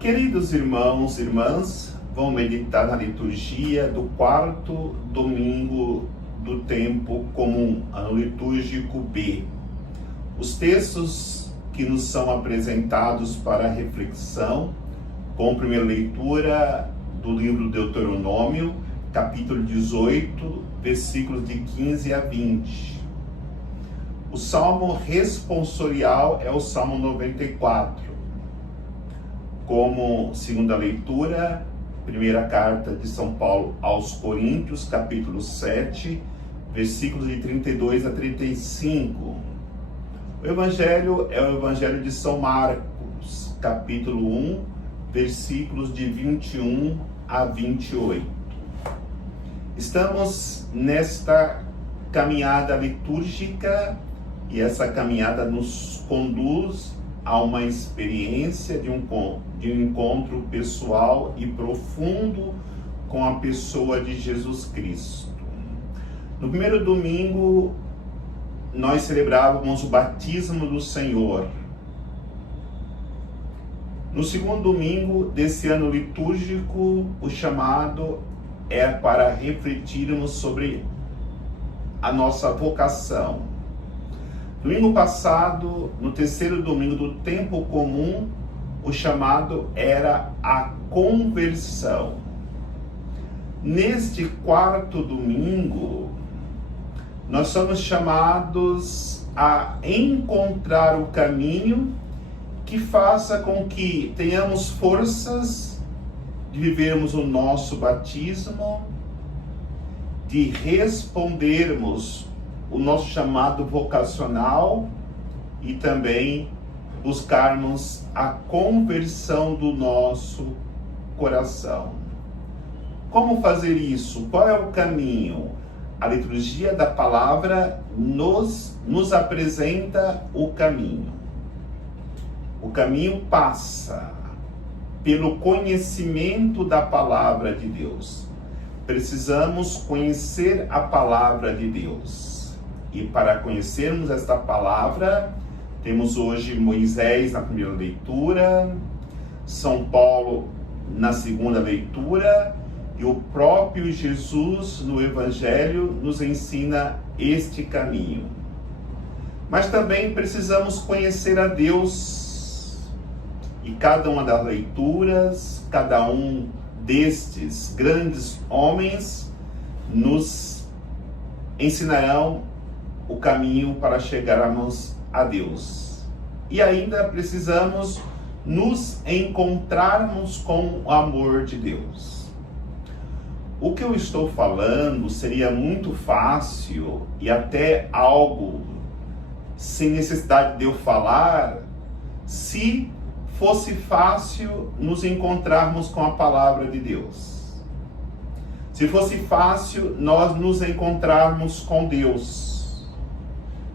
Queridos irmãos e irmãs, vamos meditar na liturgia do quarto domingo do tempo comum, ano litúrgico B. Os textos que nos são apresentados para reflexão, com primeira leitura do livro Deuteronômio, capítulo 18, versículos de 15 a 20. O salmo responsorial é o Salmo 94. Como segunda leitura, primeira carta de São Paulo aos Coríntios, capítulo 7, versículos de 32 a 35. O evangelho é o evangelho de São Marcos, capítulo 1, versículos de 21 a 28. Estamos nesta caminhada litúrgica e essa caminhada nos conduz a uma experiência de um encontro pessoal e profundo com a pessoa de Jesus Cristo. No primeiro domingo, nós celebrávamos o batismo do Senhor. No segundo domingo desse ano litúrgico, o chamado é para refletirmos sobre a nossa vocação. Domingo passado, no terceiro domingo do tempo comum, o chamado era a conversão. Neste quarto domingo, nós somos chamados a encontrar o caminho que faça com que tenhamos forças de vivermos o nosso batismo, de respondermos o nosso chamado vocacional e também buscarmos a conversão do nosso coração. Como fazer isso? Qual é o caminho? A liturgia da palavra nos apresenta o caminho. O caminho passa pelo conhecimento da palavra de Deus. Precisamos conhecer a palavra de Deus. E para conhecermos esta palavra, temos hoje Moisés na primeira leitura, São Paulo na segunda leitura, e o próprio Jesus no Evangelho nos ensina este caminho. Mas também precisamos conhecer a Deus. E cada uma das leituras, cada um destes grandes homens nos ensinarão o caminho para chegarmos a Deus. E ainda precisamos nos encontrarmos com o amor de Deus. O que eu estou falando seria muito fácil e até algo sem necessidade de eu falar, se fosse fácil nos encontrarmos com a palavra de Deus. Se fosse fácil nós nos encontrarmos com Deus.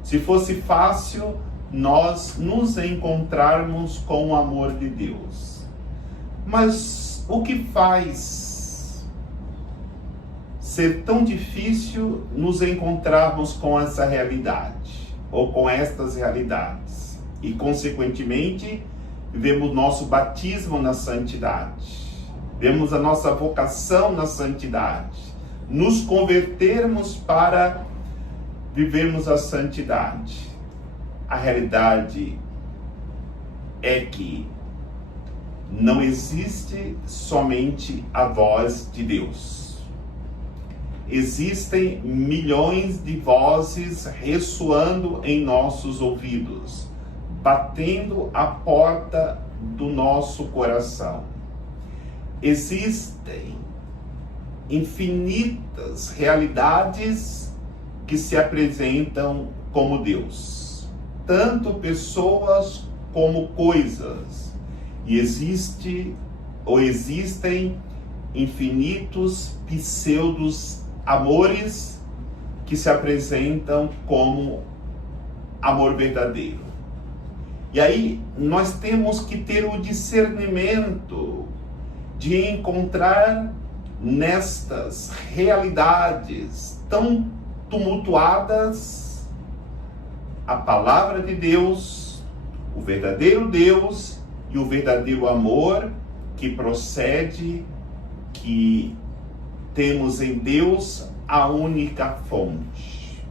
Se fosse fácil nós nos encontrarmos com o amor de Deus. Mas o que faz ser tão difícil nos encontrarmos com essa realidade, ou com estas realidades? E, consequentemente, vemos nosso batismo na santidade, vemos a nossa vocação na santidade, nos convertermos para vivermos a santidade. A realidade é que não existe somente a voz de Deus. Existem milhões de vozes ressoando em nossos ouvidos, batendo a porta do nosso coração. Existem infinitas realidades que se apresentam como Deus, tanto pessoas como coisas, e existem infinitos pseudos amores que se apresentam como amor verdadeiro. E aí nós temos que ter o discernimento de encontrar nestas realidades tão tumultuadas a palavra de Deus, o verdadeiro Deus e o verdadeiro amor que procede, que temos em Deus a única fonte.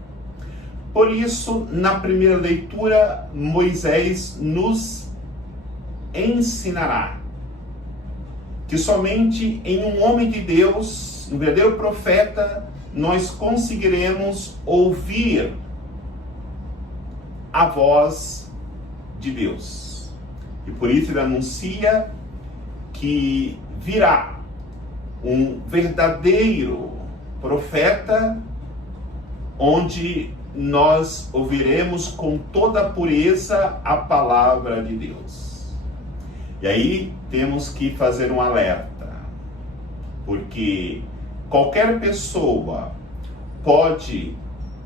Por isso, na primeira leitura, Moisés nos ensinará que somente em um homem de Deus, um verdadeiro profeta, nós conseguiremos ouvir a voz de Deus. E por isso ele anuncia que virá um verdadeiro profeta, onde nós ouviremos com toda a pureza a palavra de Deus. E aí temos que fazer um alerta, porque qualquer pessoa pode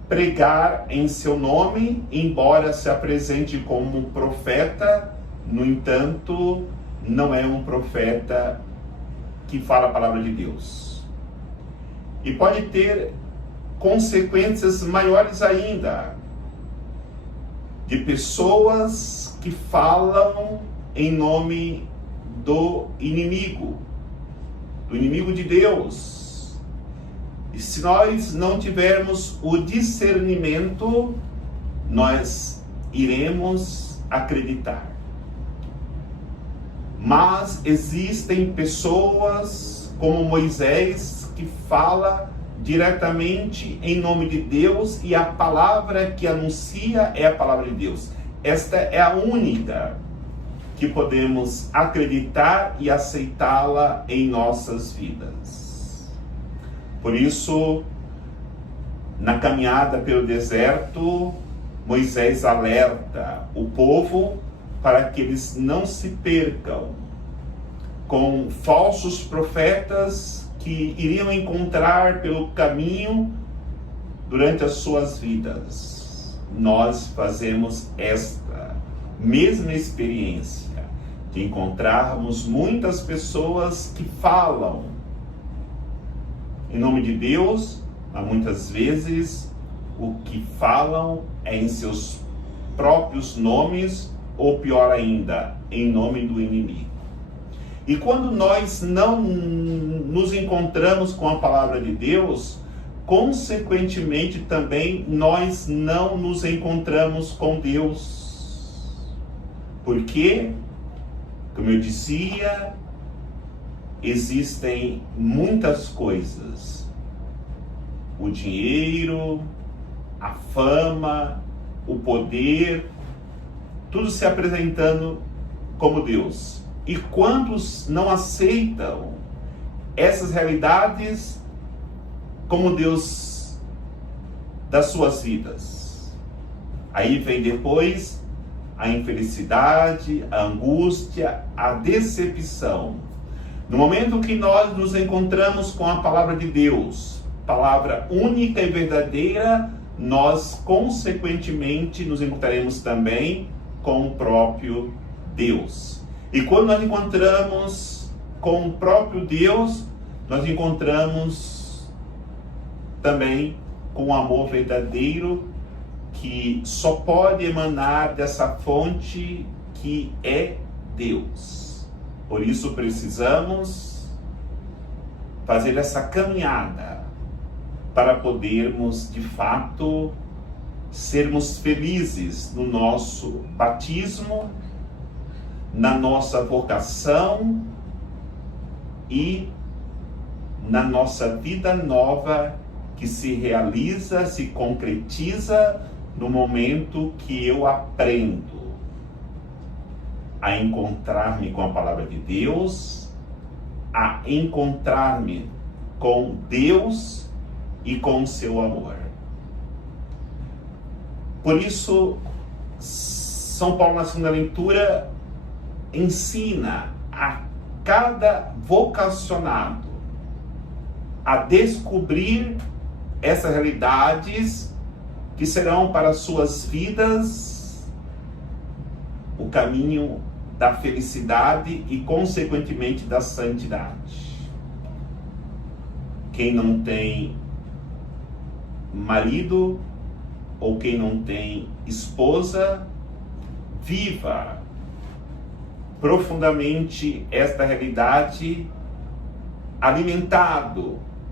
pregar em seu nome, embora se apresente como profeta, no entanto, não é um profeta que fala a palavra de Deus. E pode ter consequências maiores ainda, de pessoas que falam em nome do inimigo de Deus. E se nós não tivermos o discernimento, nós iremos acreditar. Mas existem pessoas como Moisés que fala diretamente em nome de Deus, e a palavra que anuncia é a palavra de Deus. Esta é a única que podemos acreditar e aceitá-la em nossas vidas. Por isso, na caminhada pelo deserto, Moisés alerta o povo para que eles não se percam com falsos profetas que iriam encontrar pelo caminho durante as suas vidas. Nós fazemos esta mesma experiência de encontrarmos muitas pessoas que falam em nome de Deus, mas muitas vezes o que falam é em seus próprios nomes, ou pior ainda, em nome do inimigo. E quando nós não nos encontramos com a palavra de Deus, consequentemente também nós não nos encontramos com Deus. Porque, como eu dizia, existem muitas coisas. O dinheiro, a fama, o poder, tudo se apresentando como Deus. E quantos não aceitam essas realidades como Deus das suas vidas? Aí vem depois a infelicidade, a angústia, a decepção. No momento que nós nos encontramos com a palavra de Deus, palavra única e verdadeira, nós consequentemente nos encontraremos também com o próprio Deus. E quando nós encontramos com o próprio Deus, nós encontramos também com o amor verdadeiro, que só pode emanar dessa fonte que é Deus. Por isso precisamos fazer essa caminhada para podermos, de fato, sermos felizes no nosso batismo, na nossa vocação e na nossa vida nova que se realiza, se concretiza no momento que eu aprendo a encontrar-me com a palavra de Deus, a encontrar-me com Deus e com o seu amor. Por isso, São Paulo, na segunda leitura, ensina a cada vocacionado a descobrir essas realidades que serão para suas vidas o caminho da felicidade e, consequentemente, da santidade. Quem não tem marido ou quem não tem esposa, viva profundamente esta realidade,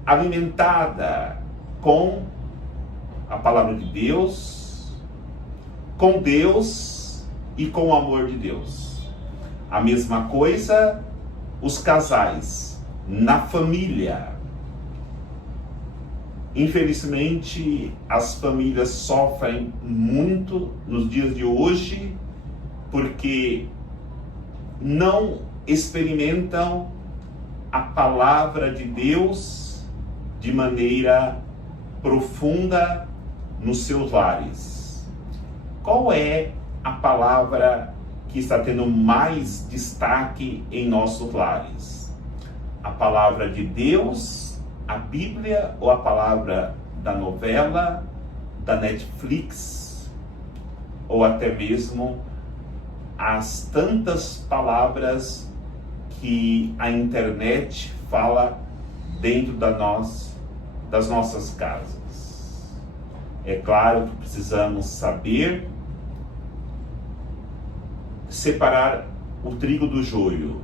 alimentada com a palavra de Deus, com Deus e com o amor de Deus. A mesma coisa os casais, na família. Infelizmente, as famílias sofrem muito nos dias de hoje porque não experimentam a palavra de Deus de maneira profunda nos seus lares. Qual é a palavra que está tendo mais destaque em nossos lares? A palavra de Deus, a Bíblia, ou a palavra da novela, da Netflix, ou até mesmo as tantas palavras que a internet fala dentro das nossas casas? É claro que precisamos saber separar o trigo do joio.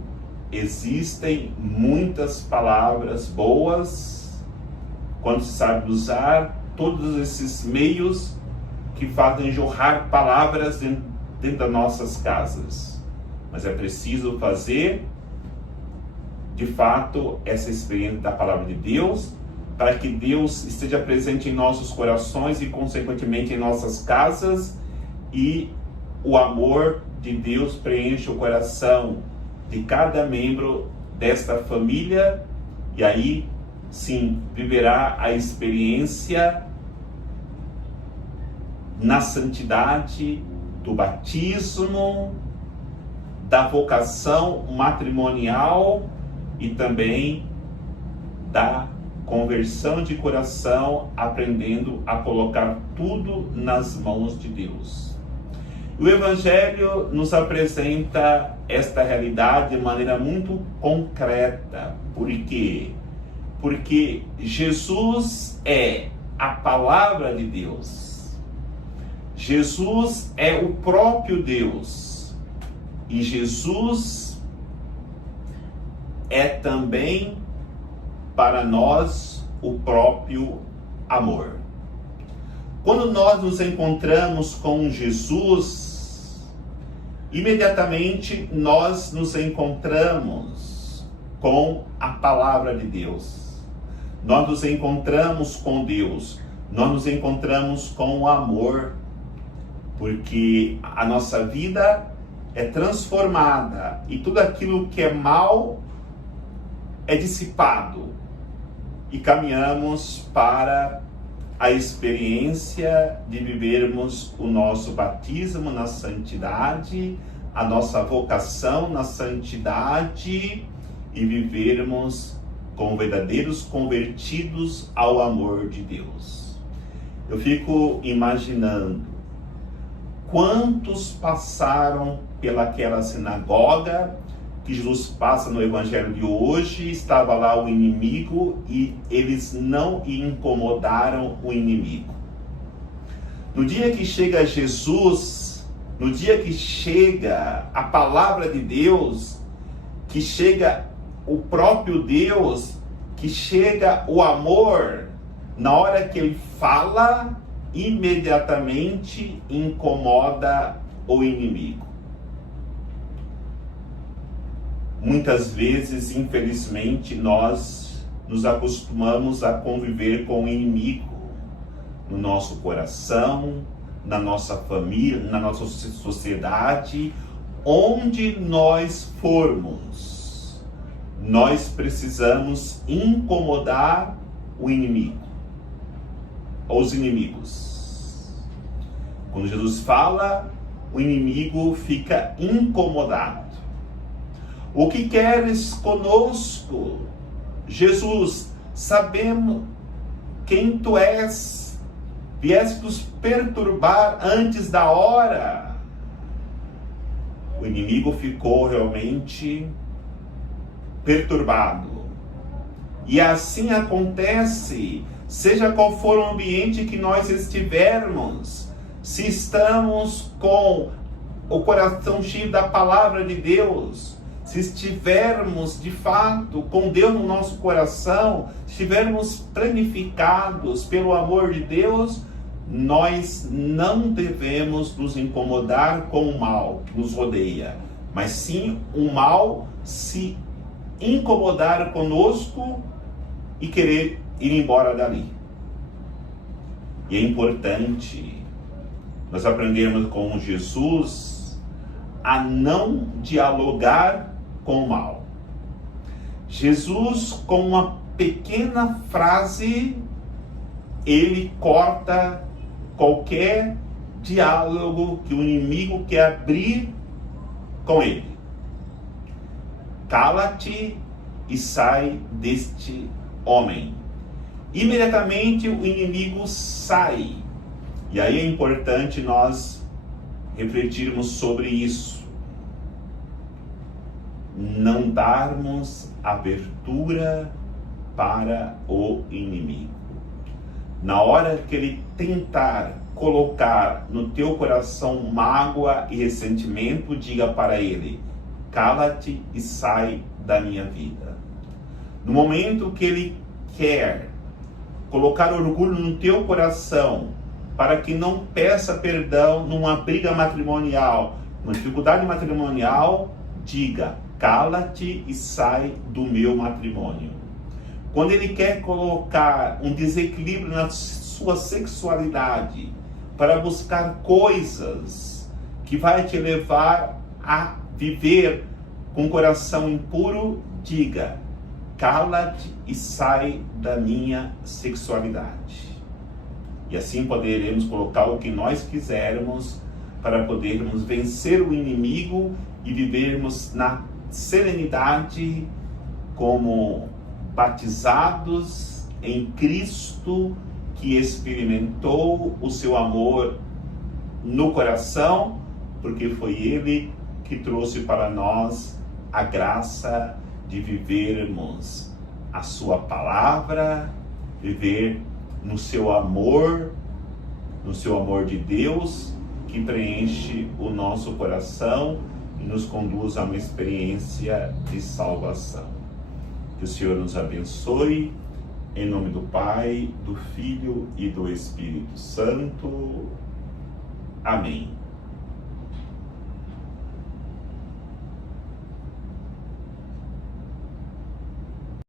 Existem muitas palavras boas quando se sabe usar todos esses meios que fazem jorrar palavras dentro das nossas casas. Mas é preciso fazer, de fato, essa experiência da palavra de Deus, para que Deus esteja presente em nossos corações e, consequentemente, em nossas casas, e o amor de Deus preenche o coração de cada membro desta família, e aí, sim, viverá a experiência na santidade do batismo, da vocação matrimonial e também da conversão de coração, aprendendo a colocar tudo nas mãos de Deus. O Evangelho nos apresenta esta realidade de maneira muito concreta. Por quê? Porque Jesus é a palavra de Deus. Jesus é o próprio Deus. E Jesus é também para nós o próprio amor. Quando nós nos encontramos com Jesus, imediatamente nós nos encontramos com a palavra de Deus. Nós nos encontramos com Deus. Nós nos encontramos com o amor. Porque a nossa vida é transformada e tudo aquilo que é mal é dissipado. E caminhamos para a experiência de vivermos o nosso batismo na santidade, a nossa vocação na santidade e vivermos como verdadeiros convertidos ao amor de Deus. Eu fico imaginando quantos passaram pelaquela sinagoga que Jesus passa no Evangelho de hoje. Estava lá o inimigo e eles não incomodaram o inimigo. No dia que chega Jesus, no dia que chega a palavra de Deus, que chega o próprio Deus, que chega o amor, na hora que ele fala, imediatamente incomoda o inimigo. Muitas vezes, infelizmente, nós nos acostumamos a conviver com o inimigo no nosso coração, na nossa família, na nossa sociedade, onde nós formos. Nós precisamos incomodar o inimigo, ou os inimigos. Quando Jesus fala, o inimigo fica incomodado. O que queres conosco, Jesus? Sabemos quem tu és. Vieste nos perturbar antes da hora. O inimigo ficou realmente perturbado. E assim acontece, seja qual for o ambiente que nós estivermos, se estamos com o coração cheio da palavra de Deus, se estivermos de fato com Deus no nosso coração, estivermos planificados pelo amor de Deus, nós não devemos nos incomodar com o mal que nos rodeia, mas sim o mal se incomodar conosco e querer ir embora dali. E é importante nós aprendermos com Jesus a não dialogar com o mal. Jesus, com uma pequena frase, ele corta qualquer diálogo que o inimigo quer abrir com ele. Cala-te e sai deste homem. Imediatamente o inimigo sai. E aí é importante nós refletirmos sobre isso. Não darmos abertura para o inimigo. Na hora que ele tentar colocar no teu coração mágoa e ressentimento, diga para ele: cala-te e sai da minha vida. No momento que ele quer colocar orgulho no teu coração, para que não peça perdão numa briga matrimonial, numa dificuldade matrimonial, diga: cala-te e sai do meu matrimônio. Quando ele quer colocar um desequilíbrio na sua sexualidade, para buscar coisas que vai te levar a viver com o coração impuro, diga: cala-te e sai da minha sexualidade. E assim poderemos colocar o que nós quisermos para podermos vencer o inimigo e vivermos na serenidade como batizados em Cristo, que experimentou o seu amor no coração, porque foi Ele que trouxe para nós a graça de vivermos a sua palavra, viver no seu amor de Deus, que preenche o nosso coração e nos conduz a uma experiência de salvação. Que o Senhor nos abençoe, em nome do Pai, do Filho e do Espírito Santo. Amém.